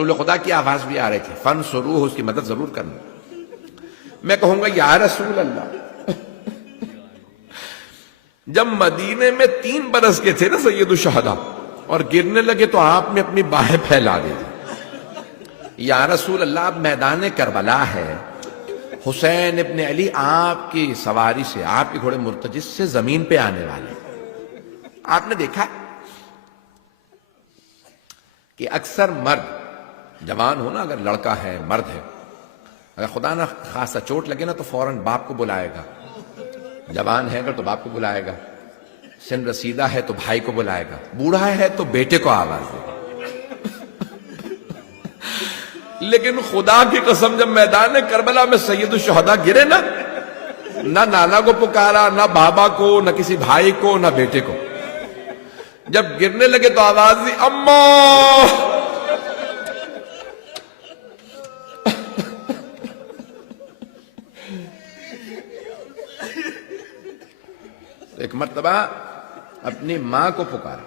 رسول خدا کی آواز بھی آ رہی تھی، فانصروہ، اس کی مدد ضرور کرنا۔ میں کہوں گا یا رسول اللہ، جب مدینے میں 3 برس کے تھے نا سید الشہداء اور گرنے لگے تو آپ نے اپنی باہیں پھیلا دی تھی۔ یا رسول اللہ، اب میدان کربلا ہے، حسین ابن علی آپ کی سواری سے، آپ کے گھوڑے مرتجس سے زمین پہ آنے والے۔ آپ نے دیکھا کہ اکثر مرد جوان ہو نا، اگر لڑکا ہے مرد ہے، اگر خدا نہ خاصا چوٹ لگے نا تو فوراً باپ کو بلائے گا، جوان ہے اگر تو باپ کو بلائے گا، سن رسیدہ ہے تو بھائی کو بلائے گا، بوڑھا ہے تو بیٹے کو آواز دے گا۔ لیکن خدا کی قسم جب میدان کربلا میں سید الشہداء گرے نا، نہ نانا کو پکارا، نہ بابا کو، نہ کسی بھائی کو، نہ بیٹے کو، جب گرنے لگے تو آواز دی، اماں۔ ایک مرتبہ اپنی ماں کو پکارا،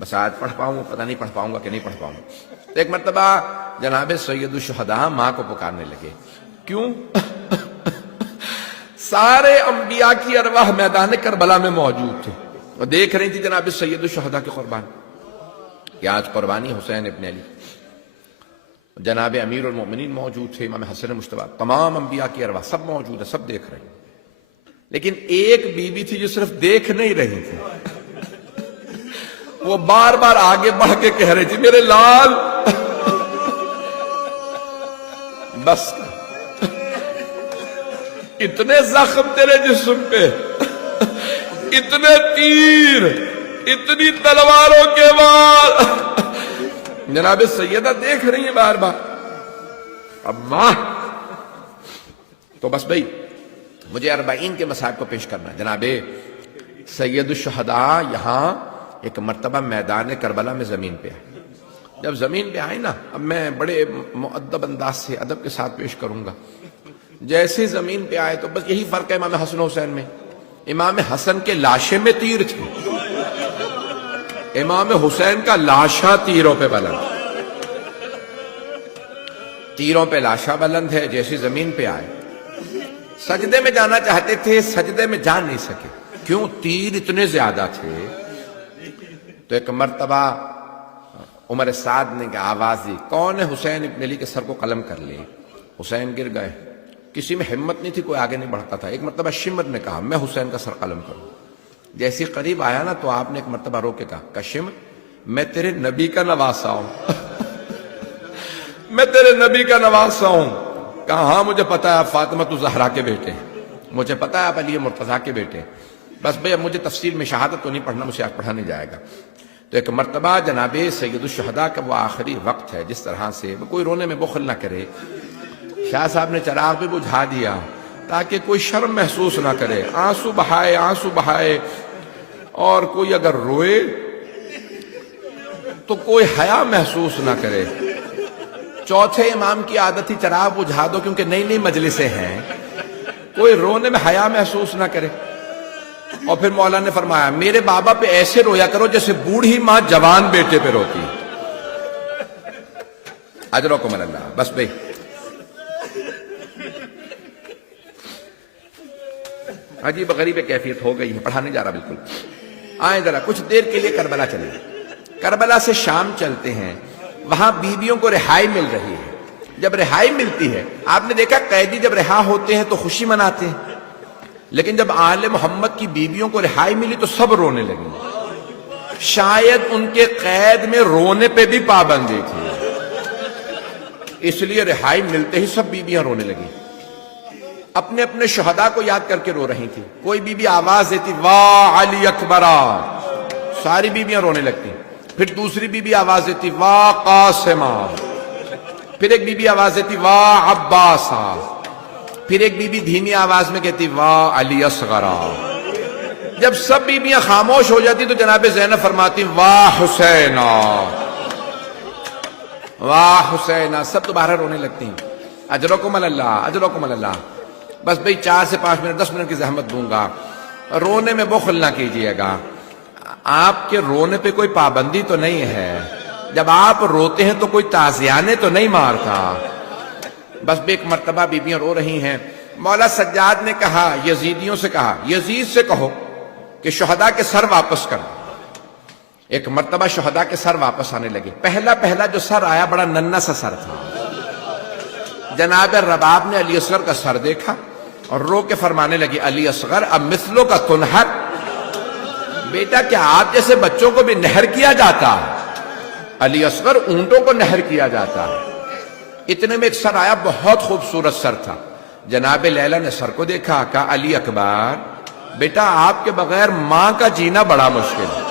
بس آج پڑھ پاؤں، پتہ نہیں پڑھ پاؤں گا کہ نہیں پڑھ پاؤں گا۔ ایک مرتبہ جناب سید الشہداء ماں کو پکارنے لگے، کیوں؟ سارے انبیاء کی ارواح میدان کربلا میں موجود تھے اور دیکھ رہی تھی جناب سید الشہداء کی قربانی، کہ آج قربانی حسین ابن علی۔ جناب امیر المومنین موجود تھے، امام حسن مجتبیٰ، تمام انبیاء کی ارواح سب موجود ہے، سب دیکھ رہے ہیں۔ لیکن ایک بی بی تھی جو صرف دیکھ نہیں رہی تھی، وہ بار بار آگے بڑھ کے کہہ رہی تھی، میرے لال بس، اتنے زخم تیرے جسم پہ، اتنے تیر، اتنی تلواروں کے وار۔ جناب سیدہ دیکھ رہی ہیں بار بار، اماں۔ تو بس بھئی مجھے 40 کے مصائب کو پیش کرنا ہے۔ جناب سید الشہداء یہاں ایک مرتبہ میدان کربلا میں زمین پہ آئے۔ جب زمین پہ آئے نا، اب میں بڑے مؤدب انداز سے ادب کے ساتھ پیش کروں گا۔ جیسے زمین پہ آئے تو بس یہی فرق ہے امام حسن حسین میں، امام حسن کے لاشے میں تیر تھے، امام حسین کا لاشا تیروں پہ بلند، تیروں پہ لاشا بلند ہے۔ جیسے زمین پہ آئے، سجدے میں جانا چاہتے تھے، سجدے میں جا نہیں سکے، کیوں؟ تیر اتنے زیادہ تھے۔ تو ایک مرتبہ عمر سعد نے آواز دی، کون ہے حسین ابن علی کے سر کو قلم کر لے۔ حسین گر گئے، کسی میں ہمت نہیں تھی، کوئی آگے نہیں بڑھتا تھا۔ ایک مرتبہ شمر نے کہا، میں حسین کا سر قلم کروں۔ جیسے قریب آیا نا تو آپ نے ایک مرتبہ رو کے کہا، شمر میں تیرے نبی کا نواسا ہوں، میں تیرے نبی کا نواسا ہوں۔ کہا ہاں مجھے پتا ہے آپ فاطمہ الزہرا کے بیٹے ہیں، مجھے پتا ہے آپ علی مرتضیٰ کے بیٹے ہیں، بس بھئی اب مجھے تفصیل میں شہادت تو نہیں پڑھنا، مجھے آج پڑھا نہیں جائے گا۔ تو ایک مرتبہ جناب سید الشہداء کا وہ آخری وقت ہے، جس طرح سے کوئی رونے میں بخل نہ کرے، شاہ صاحب نے چراغ بھی بجھا دیا تاکہ کوئی شرم محسوس نہ کرے، آنسو بہائے، آنسو بہائے، اور کوئی اگر روئے تو کوئی حیا محسوس نہ کرے۔ چوتھے امام کی عادت ہی چراغ بجھا دو، کیونکہ نئی نئی مجلسیں ہیں، کوئی رونے میں حیا محسوس نہ کرے۔ اور پھر مولا نے فرمایا، میرے بابا پہ ایسے رویا کرو جیسے بوڑھی ماں جوان بیٹے پہ روتی۔ اجرکم اللہ۔ بس بھئی عجیب غریب کیفیت ہو گئی ہے، پڑھا نہیں جا رہا بالکل۔ آئیں ذرا کچھ دیر کے لیے کربلا چلیں، کربلا سے شام چلتے ہیں، وہاں بیویوں کو رہائی مل رہی ہے۔ جب رہائی ملتی ہے، آپ نے دیکھا قیدی جب رہا ہوتے ہیں تو خوشی مناتے ہیں، لیکن جب آل محمد کی بیویوں کو رہائی ملی تو سب رونے لگے۔ شاید ان کے قید میں رونے پہ بھی پابندی تھی، اس لیے رہائی ملتے ہی سب بیویاں رونے لگی، اپنے اپنے شہداء کو یاد کر کے رو رہی تھی۔ کوئی بیوی آواز دیتی، واہ علی اکبرا، ساری بیویاں رونے لگتی۔ پھر دوسری بیوی آواز دیتی، واہ قاسمہ، پھر ایک بیوی آواز دیتی، واہ عباسا، پھر ایک بیوی دھیمی آواز میں کہتی، واہ علی اصغرا۔ جب سب بیویاں خاموش ہو جاتی تو جناب زینب فرماتی، واہ حسینہ، واہ حسینہ، سب دوبارہ رونے لگتی ہیں۔ اجرکم اللہ، اجرکم اللہ۔ بس بھئی 4 سے 5 منٹ 10 منٹ کی زحمت دوں گا، رونے میں بخل نہ کیجئے گا۔ آپ کے رونے پہ کوئی پابندی تو نہیں ہے، جب آپ روتے ہیں تو کوئی تازیانے تو نہیں مارتا۔ بس ایک مرتبہ بیویاں رو رہی ہیں، مولا سجاد نے کہا، یزیدیوں سے کہا، یزید سے کہو کہ شہداء کے سر واپس کر۔ ایک مرتبہ شہداء کے سر واپس آنے لگے۔ پہلا جو سر آیا بڑا ننھا سا سر تھا۔ جناب رباب نے علی اصغر کا سر دیکھا اور رو کے فرمانے لگی، علی اصغر اب مثلوں کا تنہر، بیٹا کیا آپ جیسے بچوں کو بھی نہر کیا جاتا ہے؟ علی اصغر اونٹوں کو نہر کیا جاتا ہے۔ اتنے میں ایک سر آیا، بہت خوبصورت سر تھا۔ جناب لیلا نے سر کو دیکھا، کہا علی اکبر بیٹا آپ کے بغیر ماں کا جینا بڑا مشکل ہے،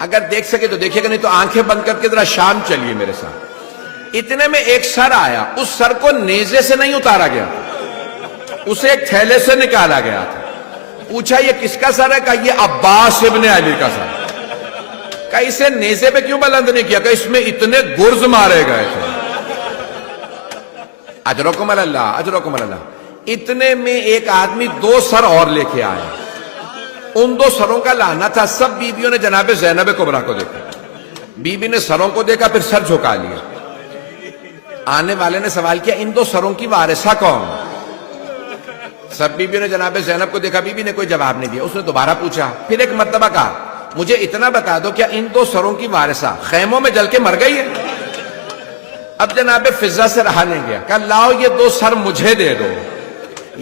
اگر دیکھ سکے تو دیکھیے گا، نہیں تو آنکھیں بند کر کے ذرا شام چلیے میرے ساتھ۔ اتنے میں ایک سر آیا، اس سر کو نیزے سے نہیں اتارا گیا تھا، اسے ایک تھیلے سے نکالا گیا تھا۔ پوچھا یہ کس کا سر ہے؟ کہا یہ عباس ابن علی کا سر ہے۔ کہا اسے نیزے پہ کیوں بلند نہیں کیا؟ کہا اس میں اتنے گرز مارے گئے تھے۔ اجرکم اللہ، اجرکم اللہ۔ اتنے میں ایک آدمی 2 سر اور لے کے آیا، ان 2 سروں کا لانا تھا۔ سب بیویوں نے جناب زینب کبریٰ کو دیکھا، بی بی نے سروں کو دیکھا پھر سر جھکا لیا۔ آنے والے نے سوال کیا ان 2 سروں کی وارثہ کون؟ سب بیویوں نے جناب زینب کو دیکھا، بی بی نے کوئی جواب نہیں دیا۔ اس نے دوبارہ پوچھا، پھر ایک مرتبہ کہا مجھے اتنا بتا دو کیا ان 2 سروں کی وارثہ خیموں میں جل کے مر گئی ہے؟ اب جناب فضہ سے رہا نہیں گیا، کہا لاؤ یہ 2 سر مجھے دے دو،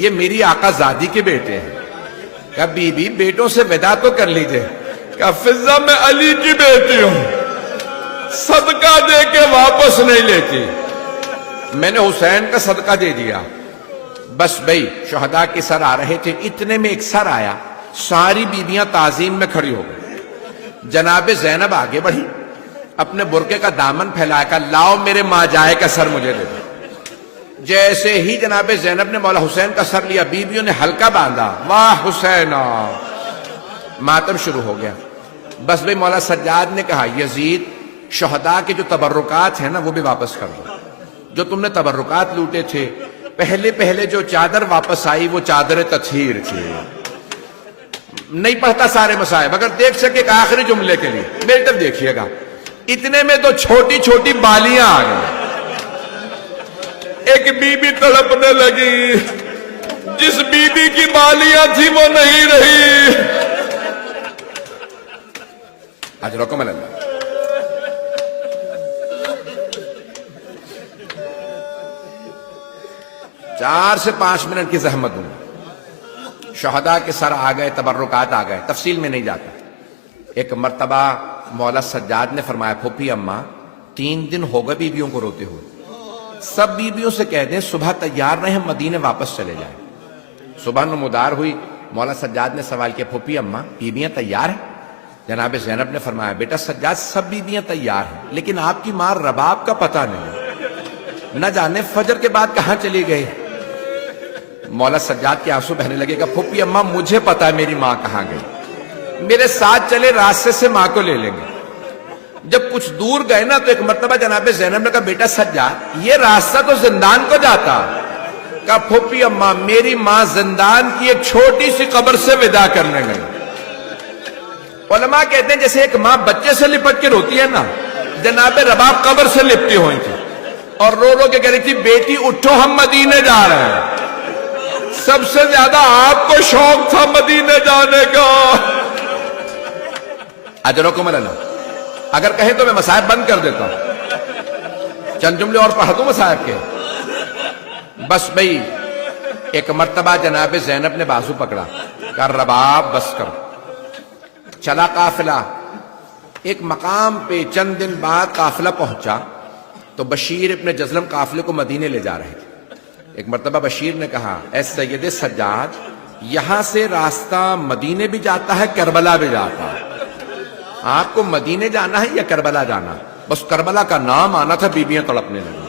یہ میری آقا زادی کے بیٹے ہیں۔ کہا بی بی بیٹوں سے ودا تو کر لیجئے۔ کہا فضہ میں علی کی بیٹی ہوں، صدقہ دے کے واپس نہیں لیتی، میں نے حسین کا صدقہ دے دیا۔ بس بھئی شہداء کے سر آ رہے تھے، اتنے میں ایک سر آیا، ساری بیویاں تعظیم میں کھڑی ہو گئی۔ جناب زینب آگے بڑھی، اپنے برقعے کا دامن پھیلایا، کہا لاؤ میرے ماں جائے کا سر مجھے دے دو۔ جیسے ہی جناب زینب نے مولا حسین کا سر لیا، بیویوں نے حلقہ باندھا، واہ حسین، ماتم شروع ہو گیا۔ بس بھئی مولا سجاد نے کہا یزید شہداء کے جو تبرکات ہیں نا وہ بھی واپس کر دو، جو تم نے تبرکات لوٹے تھے، پہلے جو چادر واپس آئی وہ چادر تطہیر تھی۔ نہیں پڑھتا سارے مصائب، اگر دیکھ سکے ایک آخری جملے کے لیے میری طرف دیکھیے گا۔ اتنے میں تو چھوٹی چھوٹی بالیاں آ گئی، ایک بی بی تڑپنے لگی، جس بی بی کی بالیاں تھی وہ نہیں رہی۔ اجرکم اللہ۔ 4 سے 5 منٹ کی زحمت دوں، شہداء کے سر آ گئے، تبرکات آ گئے، تفصیل میں نہیں جاتا۔ ایک مرتبہ مولا سجاد نے فرمایا پھوپھی اماں 3 دن ہو گئے بیویوں کو روتے ہوئے، سب بیویوں سے کہہ دیں صبح تیار رہیں، مدینے واپس چلے جائیں۔ صبح نمودار ہوئی، مولا سجاد نے سوال کیا پھوپھی اماں بیویاں تیار ہیں؟ جناب زینب نے فرمایا بیٹا سجاد سب بیویاں تیار ہیں، لیکن آپ کی ماں رباب کا پتہ نہیں، نہ جانے فجر کے بعد کہاں چلی گئی۔ مولا سجاد کے آنسو بہنے لگے گا، پھوپھی اماں مجھے پتا ہے میری ماں کہاں گئی، میرے ساتھ چلے راستے سے ماں کو لے لیں گے۔ جب کچھ دور گئے نا تو ایک مرتبہ جناب زینب نے کہا بیٹا سجاد یہ راستہ تو زندان کو جاتا۔ کہا پھوپھی اماں میری ماں زندان کی ایک چھوٹی سی قبر سے وداع کرنے گئی۔ علماء کہتے ہیں جیسے ایک ماں بچے سے لپٹ کے روتی ہے نا، جناب رباب قبر سے لپٹی ہوئی تھی اور رو رو کے کہہ رہی تھی بیٹی اٹھو ہم مدینے جا رہے ہیں۔ سب سے زیادہ آپ کو شوق تھا مدینے جانے کا۔ اجرکم اللہ۔ اگر کہیں تو میں مصائب بند کر دیتا ہوں، چند جملے اور پڑھ دوں مصائب کے۔ بس بھئی ایک مرتبہ جناب زینب نے بازو پکڑا، کہا رباب بس کر۔ چلا قافلہ، ایک مقام پہ چند دن بعد قافلہ پہنچا تو بشیر ابن جزلم قافلے کو مدینے لے جا رہے تھے۔ ایک مرتبہ بشیر نے کہا اے سید سجاد یہاں سے راستہ مدینے بھی جاتا ہے کربلا بھی جاتا ہے، آپ کو مدینے جانا ہے یا کربلا جانا؟ بس کربلا کا نام آنا تھا بیویاں تڑپنے لگی۔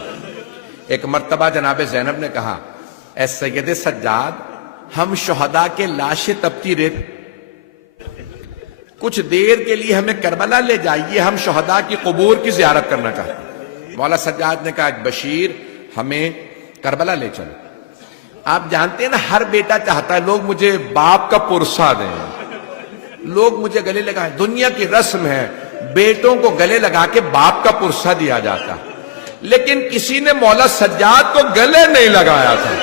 ایک مرتبہ جناب زینب نے کہا اے سید سجاد ہم شہداء کے لاشیں تپتی ریت، کچھ دیر کے لیے ہمیں کربلا لے جائیے، ہم شہداء کی قبور کی زیارت کرنا چاہتے ہیں۔ مولا سجاد نے کہا بشیر ہمیں کربلا لے چلو۔ آپ جانتے ہیں نا ہر بیٹا چاہتا ہے لوگ مجھے باپ کا پرسہ دیں، لوگ مجھے گلے لگائیں. دنیا کی رسم ہے بیٹوں کو گلے لگا کے باپ کا پرسہ دیا جاتا, لیکن کسی نے مولا سجاد کو گلے نہیں لگایا تھا.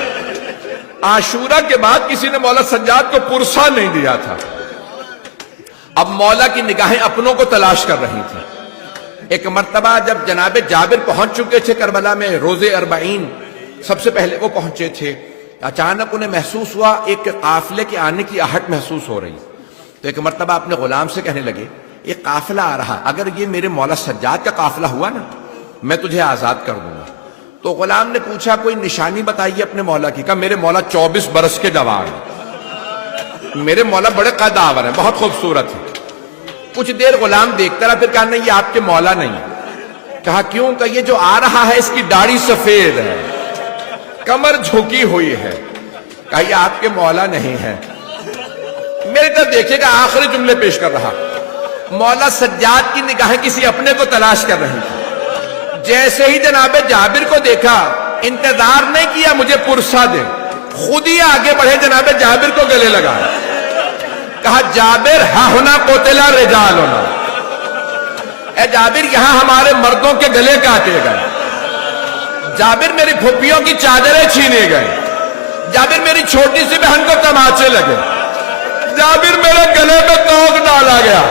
عاشورہ کے بعد کسی نے مولا سجاد کو پرسہ نہیں دیا تھا. اب مولا کی نگاہیں اپنوں کو تلاش کر رہی تھی. ایک مرتبہ جب جناب جابر پہنچ چکے تھے کربلا میں, روزے 40 سب سے پہلے وہ پہنچے تھے, اچانک انہیں محسوس ہوا ایک قافلے کے آنے کی آہٹ محسوس ہو رہی. تو ایک مرتبہ اپنے غلام سے کہنے لگے, ایک قافلہ آ رہا, اگر یہ میرے مولا سجاد کا قافلہ ہوا نا میں تجھے آزاد کر دوں گا. تو غلام نے پوچھا کوئی نشانی بتائیے اپنے مولا کی. کہا میرے مولا 24 برس کے جوان, میرے مولا بڑے قدآور ہیں, بہت خوبصورت ہیں. کچھ دیر غلام دیکھتا رہا, پھر کہا نہیں یہ آپ کے مولا نہیں. کہا کیوں؟ کہ یہ جو آ رہا ہے اس کی داڑھی سفید ہے, کمر جھکی ہوئی ہے. کہا یہ آپ کے مولا نہیں ہے. میرے طرف دیکھیے گا, آخری جملے پیش کر رہا. مولا سجاد کی نگاہیں کسی اپنے کو تلاش کر رہی تھی. جیسے ہی جناب جابر کو دیکھا, انتظار نہیں کیا مجھے پرسہ دے, خود ہی آگے بڑھے جناب جابر کو گلے لگایا. کہا جابر ہاں ہونا قتلا رجال ہونا, اے جابر یہاں ہمارے مردوں کے گلے کاٹے گئے. جابر میری پھوپھیوں کی چادریں چھینے گئے. جابر میری چھوٹی سی بہن کو تماچے لگے. جابر میرے گلے میں توق ڈالا گیا.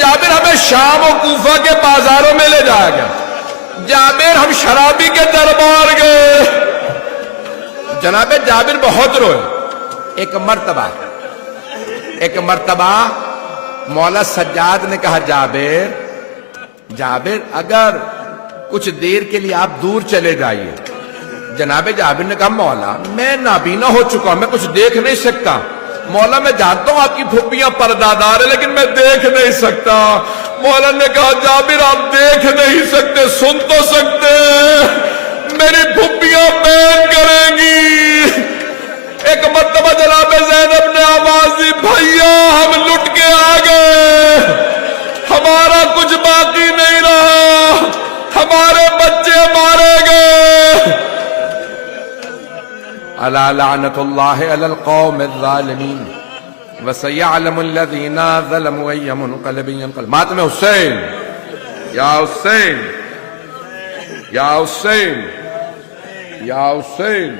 جابر ہمیں شام و کوفہ کے بازاروں میں لے جایا گیا. جابر ہم شرابی کے دربار گئے. جناب جابر بہت روئے. ایک مرتبہ مولا سجاد نے کہا جابر اگر کچھ دیر کے لیے آپ دور چلے جائیے. جناب جابر نے کہا مولا میں نابینا ہو چکا ہوں, میں کچھ دیکھ نہیں سکتا. مولا میں جانتا ہوں آپ کی پھوپھیاں پردادار ہیں لیکن میں دیکھ نہیں سکتا. مولا نے کہا جابر آپ دیکھ نہیں سکتے, سن تو سکتے, میری پھوپھیاں بین کریں گی. ایک مرتبہ جناب زینب نے آواز دی, بھیا ہم لٹ کے آ گئے, ہمارا کچھ باقی نہیں رہا, ہمارے بچے مارے گئے. الا لعنت اللہ علی القوم الظالمین وسیعلم الذین ظلموا ای منقلب ینقلب. ماتم حسین, یا حسین, یا حسین, یا حسین.